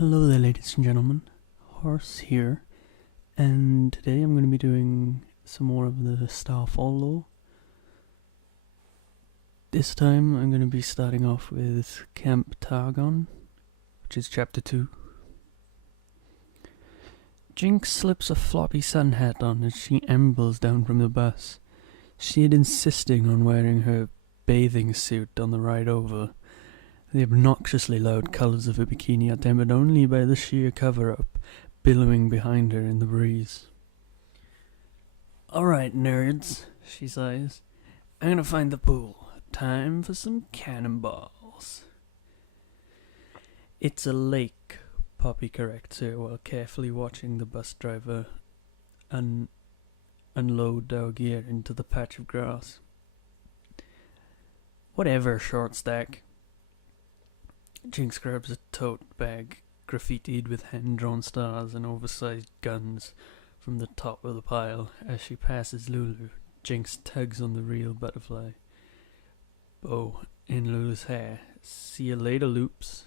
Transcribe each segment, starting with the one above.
Hello there, ladies and gentlemen. Horse here, and today I'm going to be doing some more of the Starfall lore. This time I'm going to be starting off with Camp Targon, which is Chapter 2. Jinx slips a floppy sun hat on as she ambles down from the bus. She had insisting on wearing her bathing suit on the ride over. The obnoxiously loud colours of her bikini are tempered only by the sheer cover-up billowing behind her in the breeze. "Alright, nerds," she sighs. "I'm gonna find the pool. Time for some cannonballs." "It's a lake," Poppy corrects her while carefully watching the bus driver unload our gear into the patch of grass. "Whatever, short stack." Jinx grabs a tote bag graffitied with hand-drawn stars and oversized guns from the top of the pile. As she passes Lulu, Jinx tugs on the real butterfly bow in Lulu's hair. "See you later, loops."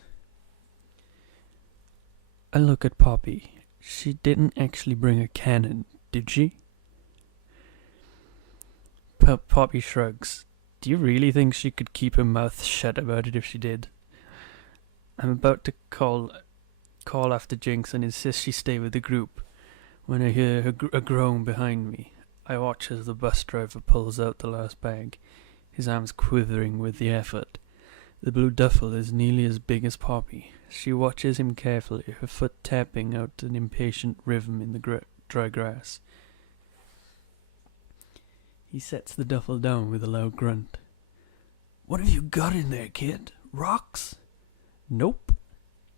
I look at Poppy. She didn't actually bring a cannon, did she? Poppy shrugs. Do you really think she could keep her mouth shut about it if she did? I'm about to call after Jinx and insist she stay with the group when I hear a groan behind me. I watch as the bus driver pulls out the last bag, his arms quivering with the effort. The blue duffel is nearly as big as Poppy. She watches him carefully, her foot tapping out an impatient rhythm in the dry grass. He sets the duffel down with a loud grunt. "What have you got in there, kid? Rocks?" "Nope."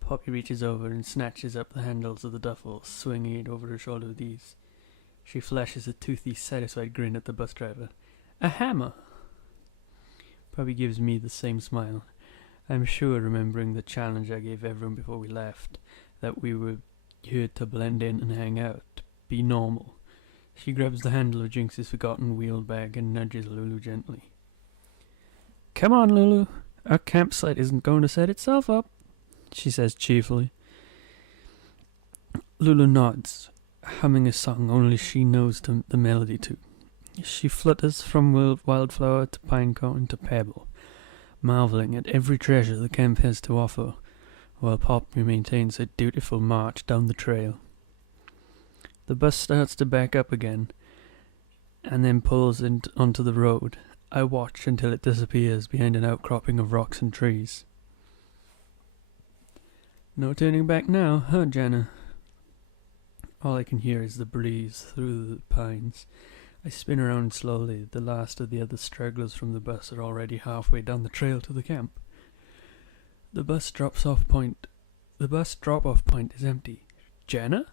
Poppy reaches over and snatches up the handles of the duffel, swinging it over her shoulder with ease. She flashes a toothy, satisfied grin at the bus driver. "A hammer." Poppy gives me the same smile. I'm sure, remembering the challenge I gave everyone before we left, that we were here to blend in and hang out, be normal. She grabs the handle of Jinx's forgotten wheeled bag and nudges Lulu gently. "Come on, Lulu. Our campsite isn't going to set itself up," she says cheerfully. Lulu nods, humming a song only she knows the melody to. She flutters from wildflower to pinecone to pebble, marvelling at every treasure the camp has to offer, while Poppy maintains a dutiful march down the trail. The bus starts to back up again, and then pulls onto the road. I watch until it disappears behind an outcropping of rocks and trees. "No turning back now, huh, Jenna?" All I can hear is the breeze through the pines. I spin around slowly. The last of the other stragglers from the bus are already halfway down the trail to the camp. The bus drop-off point is empty. "Jenna?"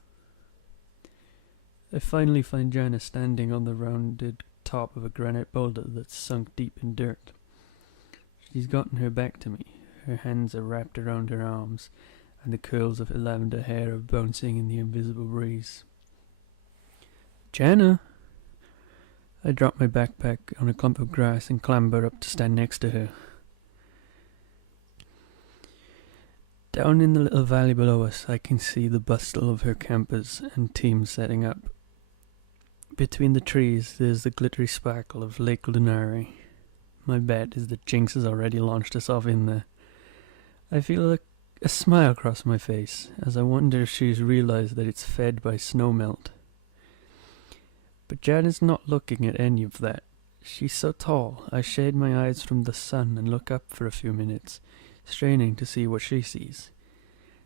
I finally find Jenna standing on the rounded top of a granite boulder that's sunk deep in dirt. She's gotten her back to me. Her hands are wrapped around her arms, and the curls of her lavender hair are bouncing in the invisible breeze. "Jenna!" I drop my backpack on a clump of grass and clamber up to stand next to her. Down in the little valley below us, I can see the bustle of her campers and teams setting up. Between the trees, there's the glittery sparkle of Lake Lunari. My bet is that Jinx has already launched us off in there. I feel a smile cross my face, as I wonder if she's realized that it's fed by snowmelt. But Jan is not looking at any of that. She's so tall, I shade my eyes from the sun and look up for a few minutes, straining to see what she sees.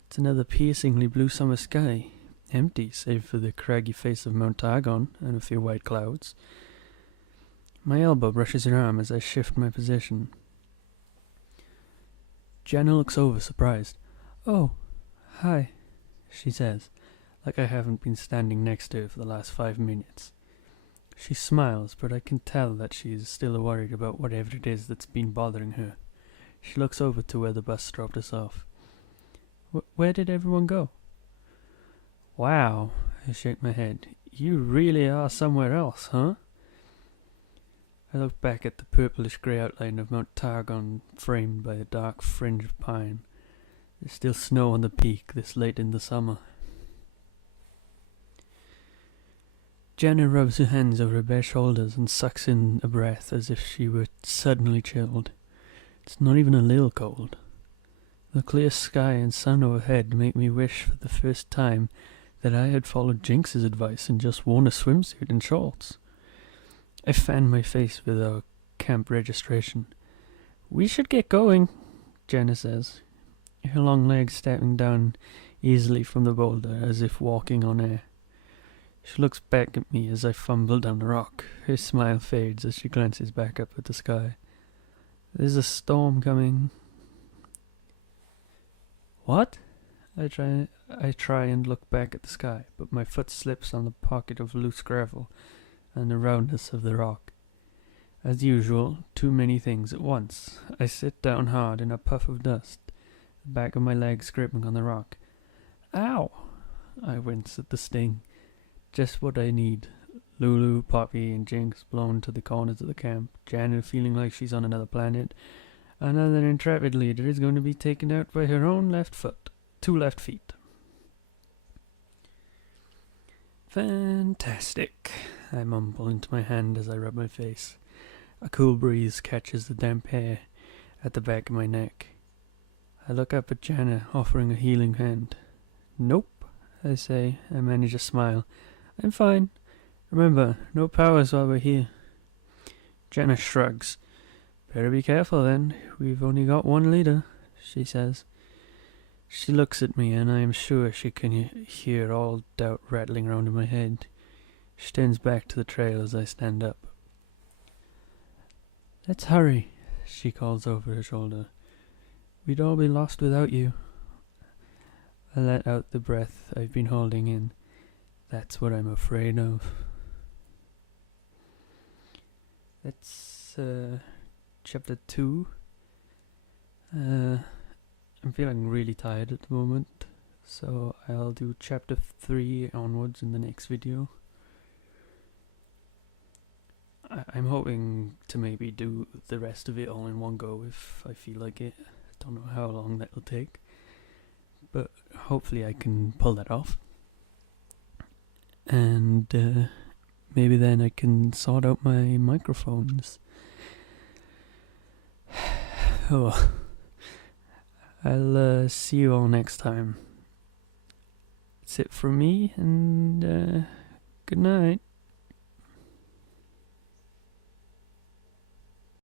It's another piercingly blue summer sky, empty save for the craggy face of Mount Targon and a few white clouds. My elbow brushes her arm as I shift my position. Jana looks over, surprised. "Oh, hi," she says, like I haven't been standing next to her for the last 5 minutes. She smiles, but I can tell that she is still worried about whatever it is that's been bothering her. She looks over to where the bus dropped us off. Where did everyone go?" "Wow," I shake my head. "You really are somewhere else, huh?" I look back at the purplish grey outline of Mount Targon framed by a dark fringe of pine. There's still snow on the peak this late in the summer. Jenna rubs her hands over her bare shoulders and sucks in a breath as if she were suddenly chilled. It's not even a little cold. The clear sky and sun overhead make me wish for the first time that I had followed Jinx's advice and just worn a swimsuit and shorts. I fan my face with our camp registration. "We should get going," Jenna says, her long legs stepping down easily from the boulder as if walking on air. She looks back at me as I fumble down the rock. Her smile fades as she glances back up at the sky. "There's a storm coming." "What?" I try and look back at the sky, but my foot slips on the pocket of loose gravel and the roundness of the rock. As usual, too many things at once. I sit down hard in a puff of dust, the back of my leg scraping on the rock. "Ow!" I wince at the sting. Just what I need. Lulu, Poppy, and Jinx blown to the corners of the camp. Janet feeling like she's on another planet. Another intrepid leader is going to be taken out by her own left foot. 2 left feet. "Fantastic," I mumble into my hand as I rub my face. A cool breeze catches the damp hair at the back of my neck. I look up at Jana, offering a healing hand. "Nope," I say. I manage a smile. "I'm fine. Remember, no powers while we're here." Jana shrugs. "Better be careful then. We've only got one leader," she says. She looks at me, and I am sure she can hear all doubt rattling around in my head. She turns back to the trail as I stand up. "Let's hurry," she calls over her shoulder. "We'd all be lost without you." I let out the breath I've been holding in. That's what I'm afraid of. That's chapter 2. I'm feeling really tired at the moment, so I'll do chapter 3 onwards in the next video. I'm hoping to maybe do the rest of it all in one go if I feel like it. I don't know how long that'll take, but hopefully I can pull that off. And maybe then I can sort out my microphones. Oh well. I'll see you all next time. That's it from me, and good night.